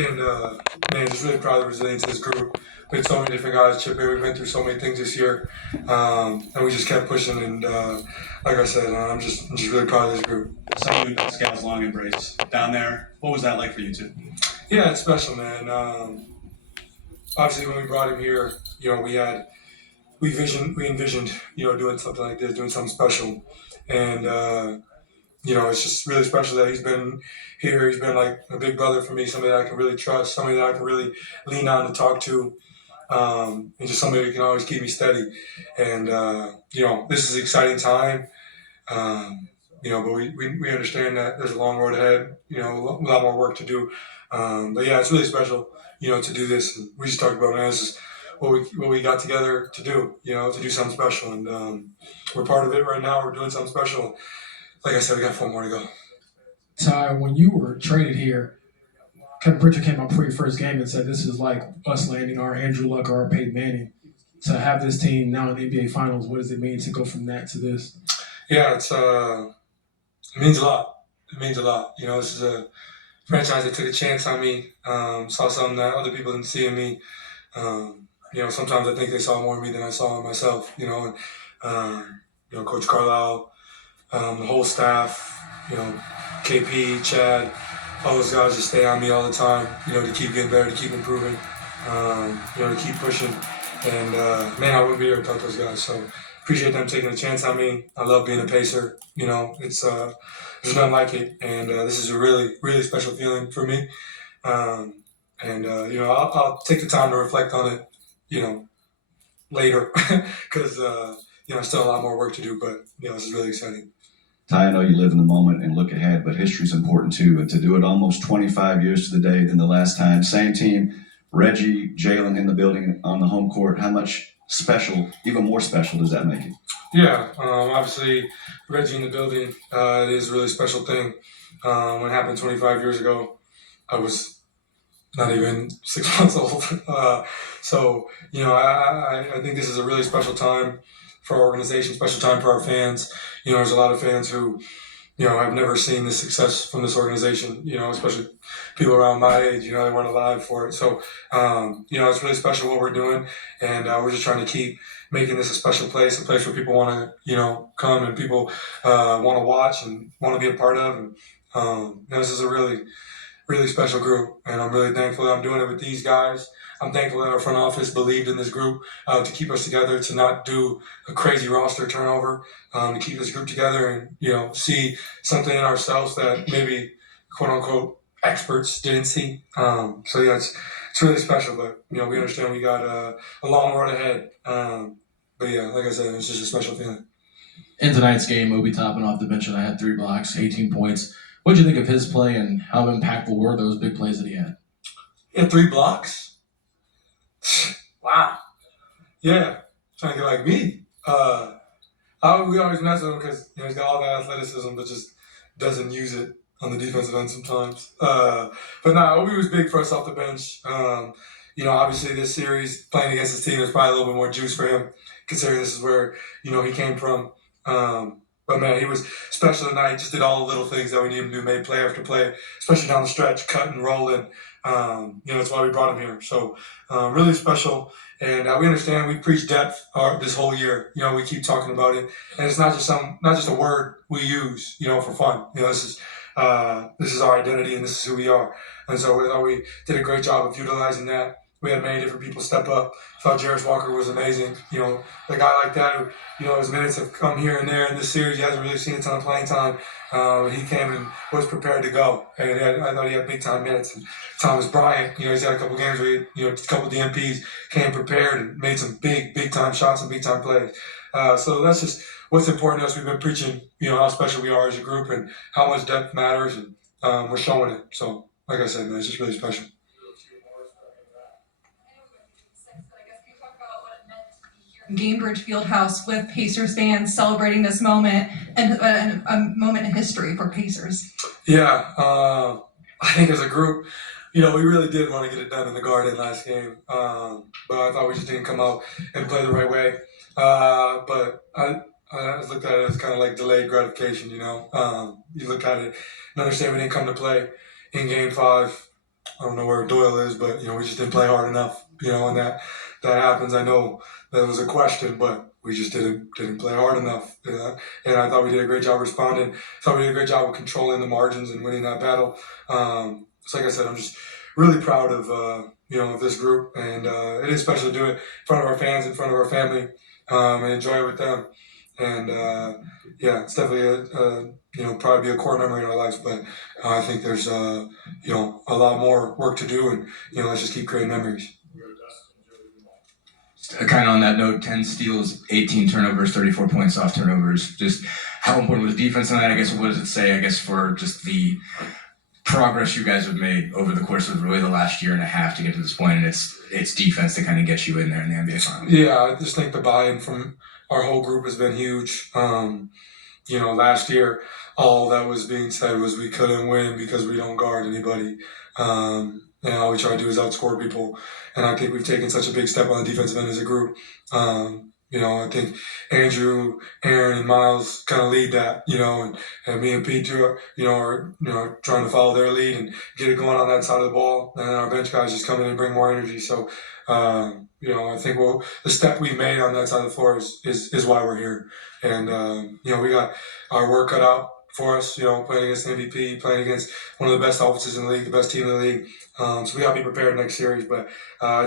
And man, just really proud of the resilience of this group. We had so many different guys chip in. We've been through so many things this year, and we just kept pushing. And like I said, I'm just really proud of this group. Saw you at Scouts Long Embrace down there. What was that like for you two? Yeah, it's special, man. Obviously, when we brought him here, we envisioned, doing something like this, doing something special, and it's just really special that he's been here. He's been like a big brother for me, somebody that I can really trust, somebody that I can really lean on to talk to, and just somebody who can always keep me steady. And this is an exciting time. But we understand that there's a long road ahead. A lot more work to do. But yeah, it's really special. To do this. And we just talked about, man, this is what we got together to do. To do something special, and we're part of it right now. We're doing something special. Like I said, we got 4 more to go. Ty, when you were traded here, Kevin Pritchard came out for your first game and said this is like us landing our Andrew Luck or our Peyton Manning. To have this team now in the NBA Finals, what does it mean to go from that to this? Yeah, it means a lot. It means a lot. This is a franchise that took a chance on me, saw something that other people didn't see in me. Sometimes I think they saw more in me than I saw in myself. Coach Carlisle, the whole staff, KP, Chad, all those guys just stay on me all the time, to keep getting better, to keep improving, to keep pushing. And, man, I wouldn't be here without those guys. So appreciate them taking a chance on me. I love being a Pacer. It's there's nothing like it. And this is a really, really special feeling for me. I'll take the time to reflect on it, later because, still a lot more work to do. But, this is really exciting. Ty, I know you live in the moment and look ahead, but history's important too. And to do it almost 25 years to the day than the last time, same team, Reggie, Jalen in the building on the home court, how much special, even more special, does that make it? Yeah, obviously Reggie in the building, it is a really special thing. When it happened 25 years ago, I was not even 6 months old. I think this is a really special time for our organization, special time for our fans. There's a lot of fans who, have never seen the success from this organization, especially people around my age, they weren't alive for it. So, it's really special what we're doing. And we're just trying to keep making this a special place, a place where people want to, come and people want to watch and want to be a part of. And this is a really, really special group. And I'm really thankful that I'm doing it with these guys. I'm thankful that our front office believed in this group to keep us together, to not do a crazy roster turnover, to keep this group together and, see something in ourselves that maybe, quote unquote, experts didn't see. It's really special, but, we understand we got a long road ahead. But yeah, like I said, it's just a special feeling. In tonight's game, Obi Toppin off the bench and I had 3 blocks, 18 points. What did you think of his play and how impactful were those big plays that he had? He had 3 blocks? Wow. Yeah. Trying to get like me. We always mess with him because he's got all that athleticism, but just doesn't use it on the defensive end sometimes. Obi was big for us off the bench. Obviously this series, playing against his team, is probably a little bit more juice for him, considering this is where, he came from. But man, he was special tonight. Just did all the little things that we need him to do, made play after play, especially down the stretch, cutting, rolling. That's why we brought him here. So really special. And we understand we preach depth this whole year. We keep talking about it, and it's not just a word we use, for fun. This is our identity, and this is who we are. And so we thought we did a great job of utilizing that. We had many different people step up. I thought Jarris Walker was amazing. A guy like that who, his minutes have come here and there in this series. He hasn't really seen a ton of playing time. He came and was prepared to go. And I thought he had big time minutes. And Thomas Bryant, he's had a couple games where a couple DMPs, came prepared and made some big time shots and big time plays. So that's just what's important to us. We've been preaching, how special we are as a group and how much depth matters, and we're showing it. So, like I said, man, it's just really special. Gainbridge Fieldhouse with Pacers fans celebrating this moment and a moment in history for Pacers. Yeah, I think as a group, we really did want to get it done in the Garden last game, but I thought we just didn't come out and play the right way. But I looked at it as kind of like delayed gratification. You look at it and understand we didn't come to play in Game 5. I don't know where Doyle is, but we just didn't play hard enough. And that happens. I know that was a question, but we just didn't play hard enough. And I thought we did a great job responding. Thought we did a great job of controlling the margins and winning that battle. So like I said, I'm just really proud of of this group, and it is special to do it in front of our fans, in front of our family, and enjoy it with them. And it's definitely probably be a core memory in our lives. But I think there's a lot more work to do, and let's just keep creating memories. Kind of on that note, 10 steals, 18 turnovers, 34 points off turnovers. Just how important was defense on that? I guess what does it say? I guess for just the progress you guys have made over the course of really the last year and a half to get to this point, and it's defense to kind of get you in there in the NBA Finals. Yeah, I just think the buy-in from our whole group has been huge. Last year, all that was being said was we couldn't win because we don't guard anybody. And all we try to do is outscore people. And I think we've taken such a big step on the defensive end as a group. I think Andrew, Aaron, and Miles kind of lead that, and me and Pete are trying to follow their lead and get it going on that side of the ball. And then our bench guys just come in and bring more energy. So, I think the step we made on that side of the floor is why we're here. And, we got our work cut out for us, playing against MVP, playing against one of the best offenses in the league, the best team in the league. So we got to be prepared next series. But I